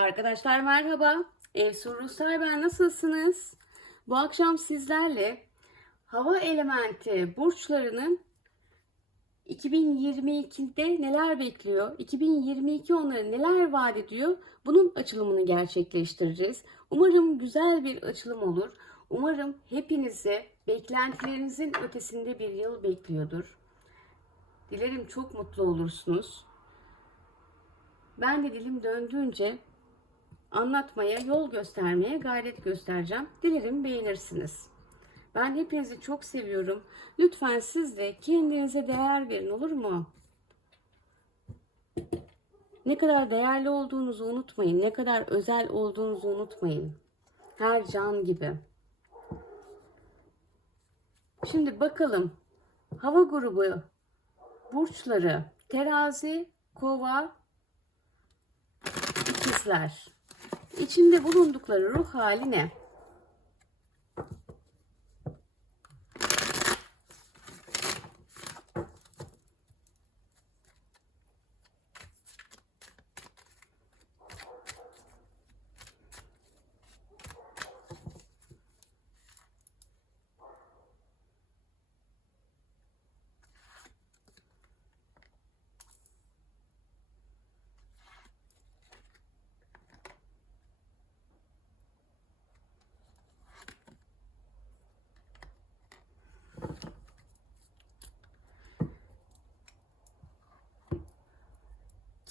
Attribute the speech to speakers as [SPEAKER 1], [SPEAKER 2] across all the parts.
[SPEAKER 1] Arkadaşlar merhaba. Evsun Ruslar ben nasılsınız? Bu akşam sizlerle hava elementi burçlarının 2022'de neler bekliyor? 2022 onları neler vaat ediyor? Bunun açılımını gerçekleştireceğiz. Umarım güzel bir açılım olur. Umarım hepinizi beklentilerinizin ötesinde bir yıl bekliyordur. Dilerim çok mutlu olursunuz. Ben de dilim döndüğünce anlatmaya, yol göstermeye gayret göstereceğim. Dilerim beğenirsiniz. Ben hepinizi çok seviyorum. Lütfen siz de kendinize değer verin olur mu? Ne kadar değerli olduğunuzu unutmayın. Ne kadar özel olduğunuzu unutmayın. Her can gibi. Şimdi bakalım. Hava grubu burçları terazi, kova, ikizler. İçinde bulundukları ruh hali ne?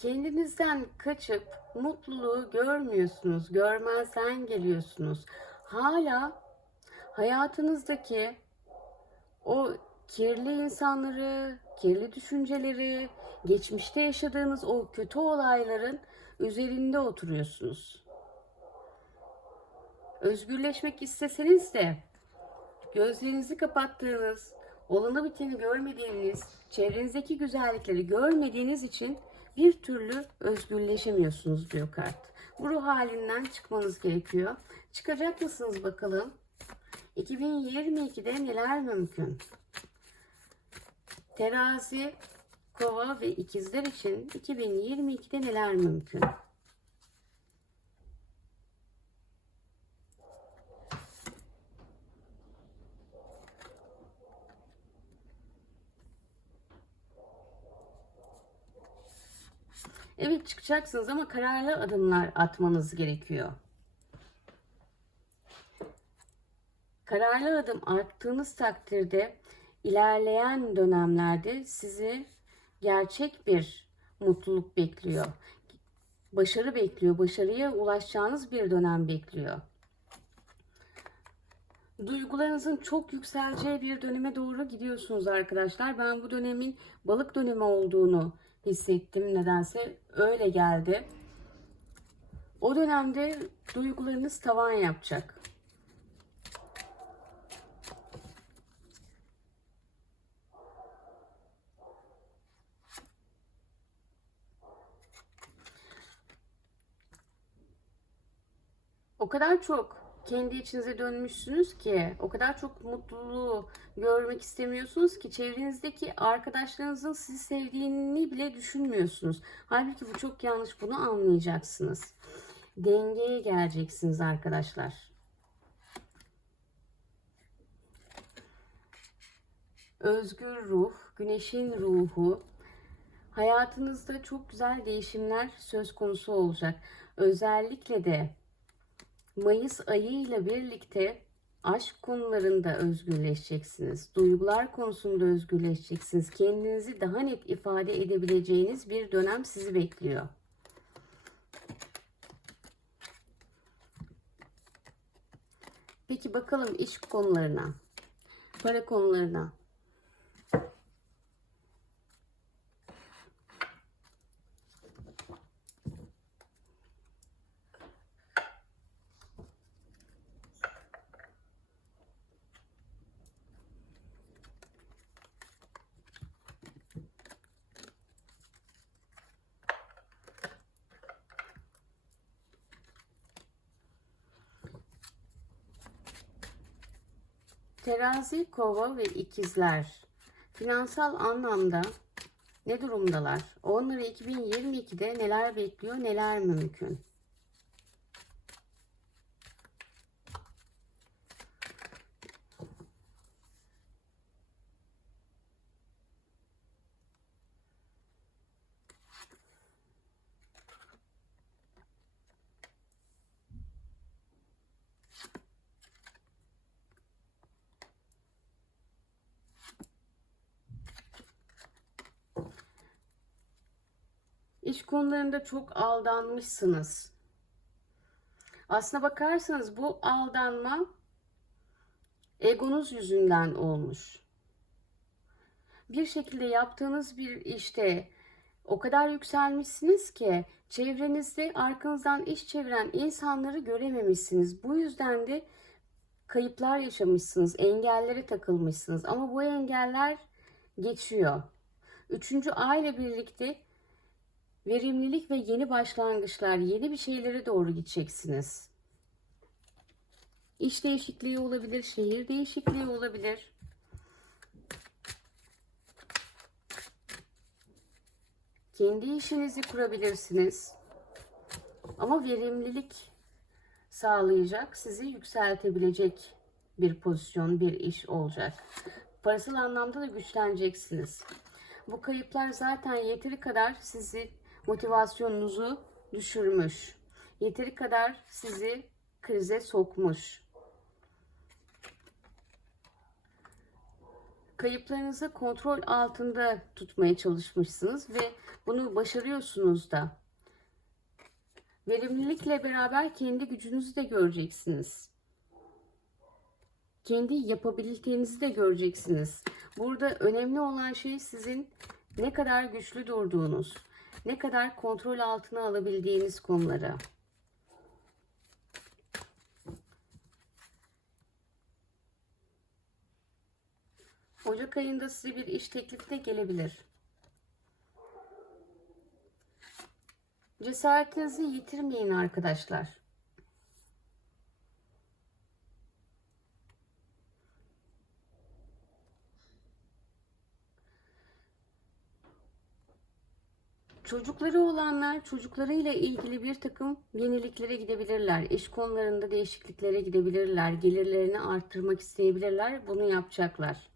[SPEAKER 1] Kendinizden kaçıp mutluluğu görmüyorsunuz, görmezden geliyorsunuz. Hala hayatınızdaki o kirli insanları, kirli düşünceleri, geçmişte yaşadığınız o kötü olayların üzerinde oturuyorsunuz. Özgürleşmek isteseniz de gözlerinizi kapattığınız, olanı biteni görmediğiniz, çevrenizdeki güzellikleri görmediğiniz için bir türlü özgürleşemiyorsunuz diyor kart. Bu ruh halinden çıkmanız gerekiyor. Çıkacak mısınız bakalım? 2022'de neler mümkün? Terazi, kova ve ikizler için 2022'de neler mümkün? Evet çıkacaksınız ama kararlı adımlar atmanız gerekiyor. Kararlı adım attığınız takdirde ilerleyen dönemlerde sizi gerçek bir mutluluk bekliyor. Başarı bekliyor. Başarıya ulaşacağınız bir dönem bekliyor. Duygularınızın çok yükseleceği bir döneme doğru gidiyorsunuz arkadaşlar. Ben bu dönemin balık dönemi olduğunu hissettim nedense öyle geldi. O dönemde duygularınız tavan yapacak. O kadar çok kendi içinize dönmüşsünüz ki o kadar çok mutluluğu görmek istemiyorsunuz ki çevrenizdeki arkadaşlarınızın sizi sevdiğini bile düşünmüyorsunuz. Halbuki bu çok yanlış bunu anlayacaksınız. Dengeye geleceksiniz arkadaşlar. Özgür ruh, güneşin ruhu, hayatınızda çok güzel değişimler söz konusu olacak. Özellikle de Mayıs ayı ile birlikte aşk konularında özgürleşeceksiniz. Duygular konusunda özgürleşeceksiniz. Kendinizi daha net ifade edebileceğiniz bir dönem sizi bekliyor. Peki bakalım iş konularına, para konularına. Terazi, kova ve ikizler finansal anlamda ne durumdalar? Onları 2022'de neler bekliyor, neler mümkün? İş konularında çok aldanmışsınız. Aslına bakarsanız bu aldanma egonuz yüzünden olmuş. Bir şekilde yaptığınız bir işte o kadar yükselmişsiniz ki çevrenizde arkanızdan iş çeviren insanları görememişsiniz. Bu yüzden de kayıplar yaşamışsınız, engellere takılmışsınız. Ama bu engeller geçiyor. Üçüncü ay ile birlikte verimlilik ve yeni başlangıçlar, yeni bir şeylere doğru gideceksiniz. İş değişikliği olabilir, şehir değişikliği olabilir. Kendi işinizi kurabilirsiniz. Ama verimlilik sağlayacak, sizi yükseltebilecek bir pozisyon, bir iş olacak. Parasal anlamda da güçleneceksiniz. Bu kayıplar zaten yeteri kadar sizi motivasyonunuzu düşürmüş. Yeteri kadar sizi krize sokmuş. Kayıplarınızı kontrol altında tutmaya çalışmışsınız ve bunu başarıyorsunuz da. Verimlilikle beraber kendi gücünüzü de göreceksiniz. Kendi yapabilitenizi de göreceksiniz. Burada önemli olan şey sizin ne kadar güçlü durduğunuz, ne kadar kontrol altına alabildiğiniz konuları. Ocak ayında size bir iş teklifi de gelebilir. Cesaretinizi yitirmeyin arkadaşlar. Çocukları olanlar çocuklarıyla ilgili bir takım yeniliklere gidebilirler. İş konularında değişikliklere gidebilirler. Gelirlerini arttırmak isteyebilirler. Bunu yapacaklar.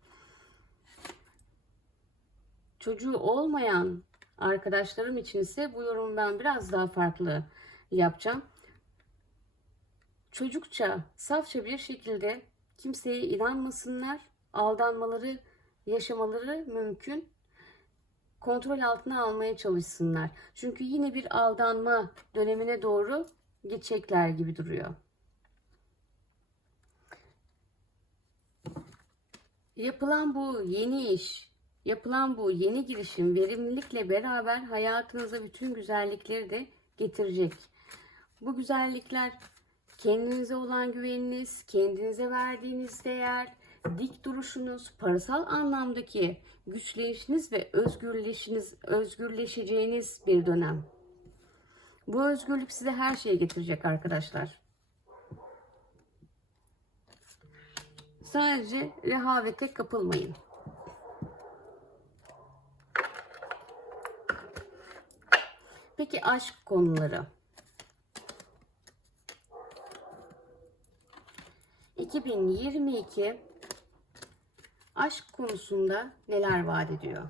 [SPEAKER 1] Çocuğu olmayan arkadaşlarım için ise bu yorumu ben biraz daha farklı yapacağım. Çocukça, safça bir şekilde kimseye inanmasınlar. Aldanmaları, yaşamaları mümkün kontrol altına almaya çalışsınlar. Çünkü yine bir aldanma dönemine doğru geçecekler gibi duruyor. Yapılan bu yeni iş, yapılan bu yeni girişim verimlilikle beraber hayatınıza bütün güzellikleri de getirecek. Bu güzellikler kendinize olan güveniniz, kendinize verdiğiniz değer, dik duruşunuz, parasal anlamdaki güçlenişiniz ve özgürleşiniz, özgürleşeceğiniz bir dönem. Bu özgürlük size her şeyi getirecek arkadaşlar. Sadece rehavete kapılmayın. Peki aşk konuları. 2022 aşk konusunda neler vaat ediyor?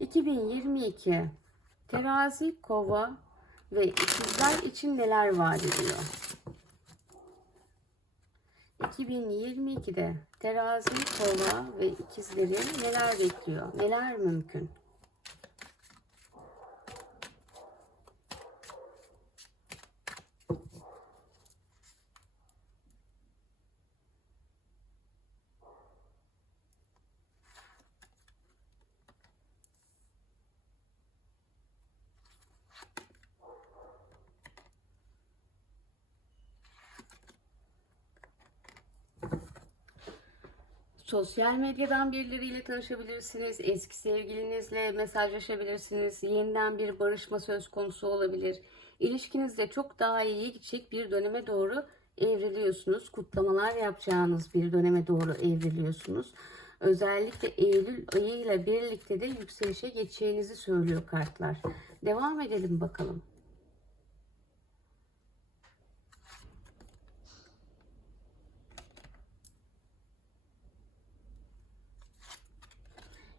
[SPEAKER 1] ...2022 terazi, kova ve ikizler için neler vaat ediyor? 2022'de terazi, kova ve ikizleri neler bekliyor? Neler mümkün? Sosyal medyadan birileriyle tanışabilirsiniz. Eski sevgilinizle mesajlaşabilirsiniz. Yeniden bir barışma söz konusu olabilir. İlişkinizde çok daha iyi gidecek bir döneme doğru evriliyorsunuz. Kutlamalar yapacağınız bir döneme doğru evriliyorsunuz. Özellikle Eylül ayıyla birlikte de yükselişe geçeceğinizi söylüyor kartlar. Devam edelim bakalım.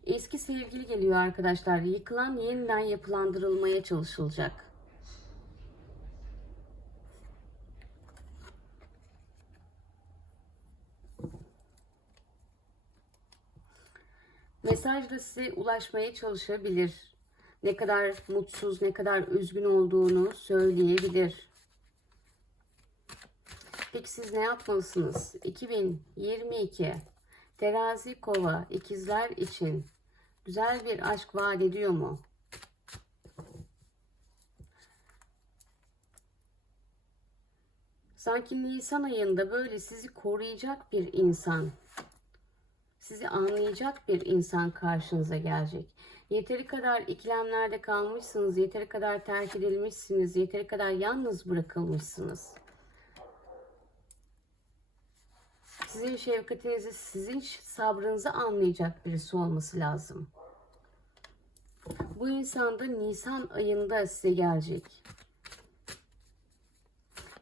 [SPEAKER 1] Eski sevgili geliyor arkadaşlar. Yıkılan yeniden yapılandırılmaya çalışılacak. Mesaj da size ulaşmaya çalışabilir. Ne kadar mutsuz, ne kadar üzgün olduğunu söyleyebilir. Peki siz ne yapmalısınız? 2022 Terazi Kova ikizler için güzel bir aşk vaat ediyor mu? Sanki Nisan ayında böyle sizi koruyacak bir insan, sizi anlayacak bir insan karşınıza gelecek. Yeteri kadar ikilemlerde kalmışsınız, yeteri kadar terk edilmişsiniz, yeteri kadar yalnız bırakılmışsınız. Sizin şefkatinizi, sizin sabrınızı anlayacak birisi olması lazım. Bu insan da Nisan ayında size gelecek.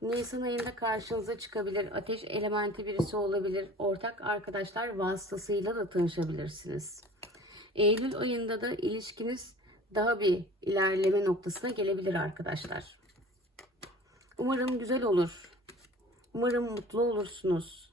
[SPEAKER 1] Nisan ayında karşınıza çıkabilir. Ateş elementi birisi olabilir. Ortak arkadaşlar vasıtasıyla da tanışabilirsiniz. Eylül ayında da ilişkiniz daha bir ilerleme noktasına gelebilir arkadaşlar. Umarım güzel olur. Umarım mutlu olursunuz.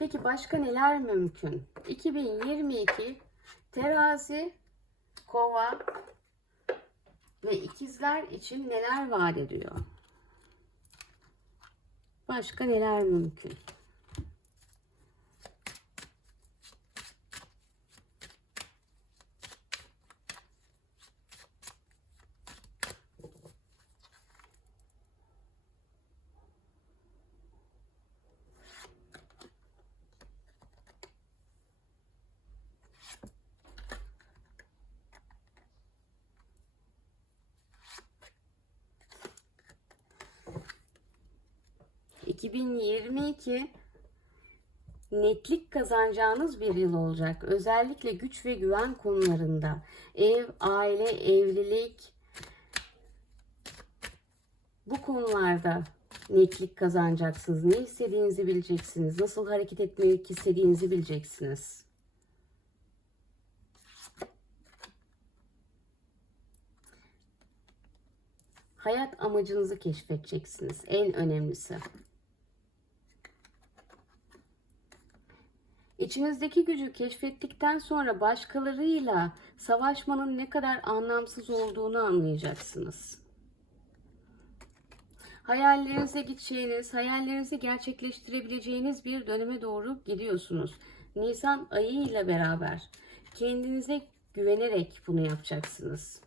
[SPEAKER 1] Peki başka neler mümkün? 2022 terazi, kova ve ikizler için neler vaat ediyor? Başka neler mümkün? ...2022 netlik kazanacağınız bir yıl olacak. Özellikle güç ve güven konularında. Ev, aile, evlilik bu konularda netlik kazanacaksınız. Ne istediğinizi bileceksiniz. Nasıl hareket etmek istediğinizi bileceksiniz. Hayat amacınızı keşfedeceksiniz. En önemlisi. İçinizdeki gücü keşfettikten sonra başkalarıyla savaşmanın ne kadar anlamsız olduğunu anlayacaksınız. Hayallerinize gideceğiniz, hayallerinizi gerçekleştirebileceğiniz bir döneme doğru gidiyorsunuz. Nisan ayı ile beraber kendinize güvenerek bunu yapacaksınız.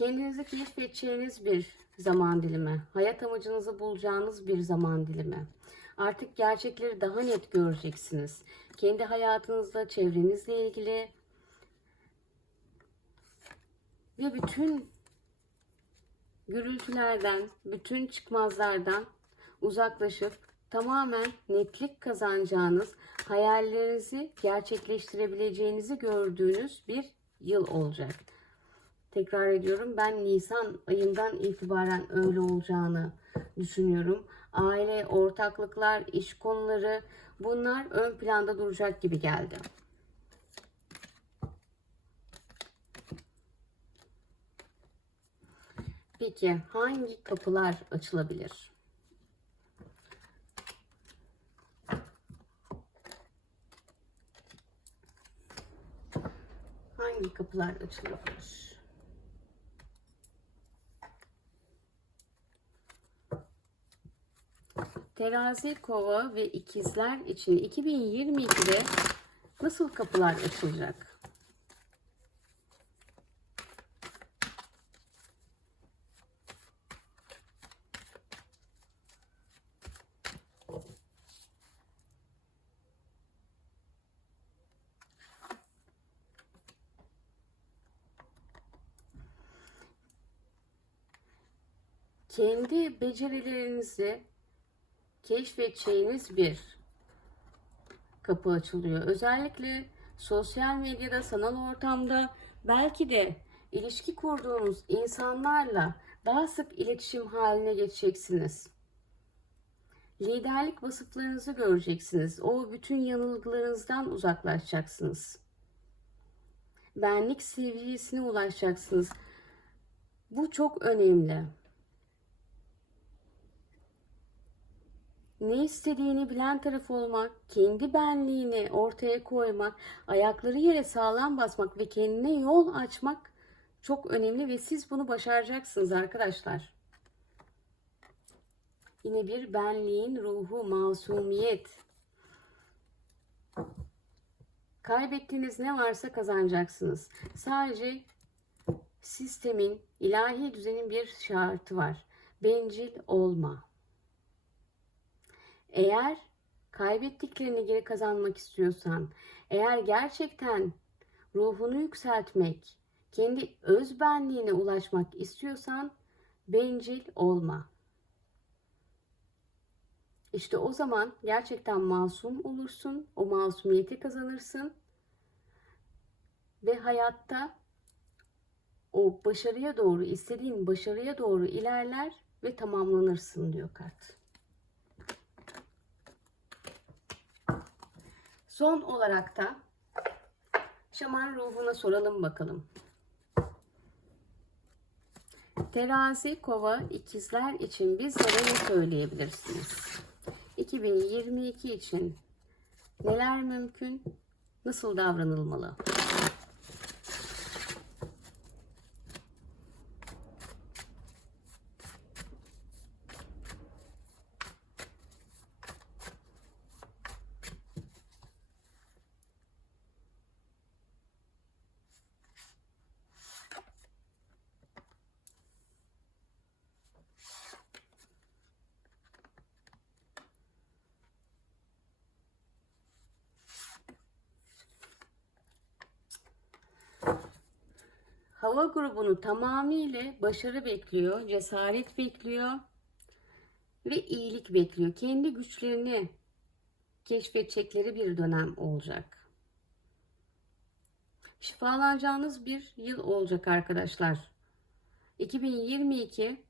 [SPEAKER 1] Kendinizi keşfedeceğiniz bir zaman dilimi, hayat amacınızı bulacağınız bir zaman dilimi. Artık gerçekleri daha net göreceksiniz. Kendi hayatınızda, çevrenizle ilgili ve bütün gürültülerden, bütün çıkmazlardan uzaklaşıp tamamen netlik kazanacağınız, hayallerinizi gerçekleştirebileceğinizi gördüğünüz bir yıl olacak. Tekrar ediyorum ben Nisan ayından itibaren öyle olacağını düşünüyorum. Aile, ortaklıklar, iş konuları bunlar ön planda duracak gibi geldi. Peki hangi kapılar açılabilir? Hangi kapılar açılabilir? Terazi, Kova ve İkizler için 2022'de nasıl kapılar açılacak? kendi becerilerinizi keşfedeceğiniz bir kapı açılıyor. Özellikle sosyal medyada, sanal ortamda belki de ilişki kurduğunuz insanlarla daha sık iletişim haline geçeceksiniz. Liderlik vasıflarınızı göreceksiniz. O bütün yanılgılarınızdan uzaklaşacaksınız. Benlik seviyesine ulaşacaksınız. Bu çok önemli. Ne istediğini bilen taraf olmak, kendi benliğini ortaya koymak, ayakları yere sağlam basmak ve kendine yol açmak çok önemli ve siz bunu başaracaksınız arkadaşlar. Yine bir benliğin ruhu, masumiyet. Kaybettiğiniz ne varsa kazanacaksınız. Sadece sistemin, ilahi düzenin bir şartı var. Bencil olma. Eğer kaybettiklerini geri kazanmak istiyorsan, eğer gerçekten ruhunu yükseltmek, kendi öz benliğine ulaşmak istiyorsan bencil olma. İşte o zaman gerçekten masum olursun, o masumiyeti kazanırsın ve hayatta o başarıya doğru, istediğin başarıya doğru ilerler ve tamamlanırsın diyor kart. Son olarak da şaman ruhuna soralım bakalım. Terazi, kova, ikizler için bizlere ne söyleyebilirsiniz? 2022 için neler mümkün? Nasıl davranılmalı? Hava grubunu tamamıyla başarı bekliyor, cesaret bekliyor ve iyilik bekliyor. Kendi güçlerini keşfedecekleri bir dönem olacak. Şifalanacağınız bir yıl olacak arkadaşlar. 2022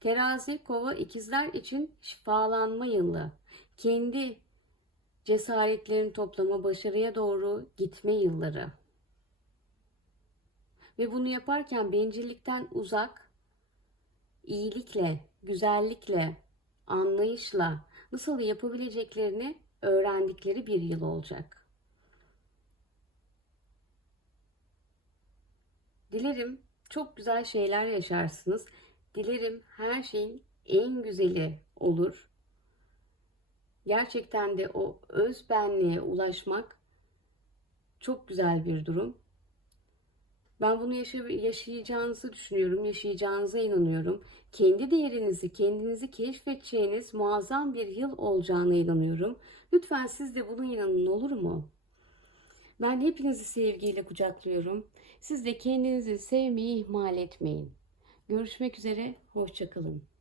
[SPEAKER 1] Terazi, Kova, İkizler için şifalanma yılı. Kendi cesaretlerin toplama, başarıya doğru gitme yılları. Ve bunu yaparken bencillikten uzak, iyilikle, güzellikle, anlayışla nasıl yapabileceklerini öğrendikleri bir yıl olacak. Dilerim çok güzel şeyler yaşarsınız. Dilerim her şeyin en güzeli olur. Gerçekten de o öz benliğe ulaşmak çok güzel bir durum. Ben bunu yaşayacağınızı düşünüyorum, yaşayacağınıza inanıyorum. Kendi değerinizi, kendinizi keşfedeceğiniz muazzam bir yıl olacağına inanıyorum. Lütfen siz de buna inanın olur mu? Ben hepinizi sevgiyle kucaklıyorum. Siz de kendinizi sevmeyi ihmal etmeyin. Görüşmek üzere, hoşçakalın.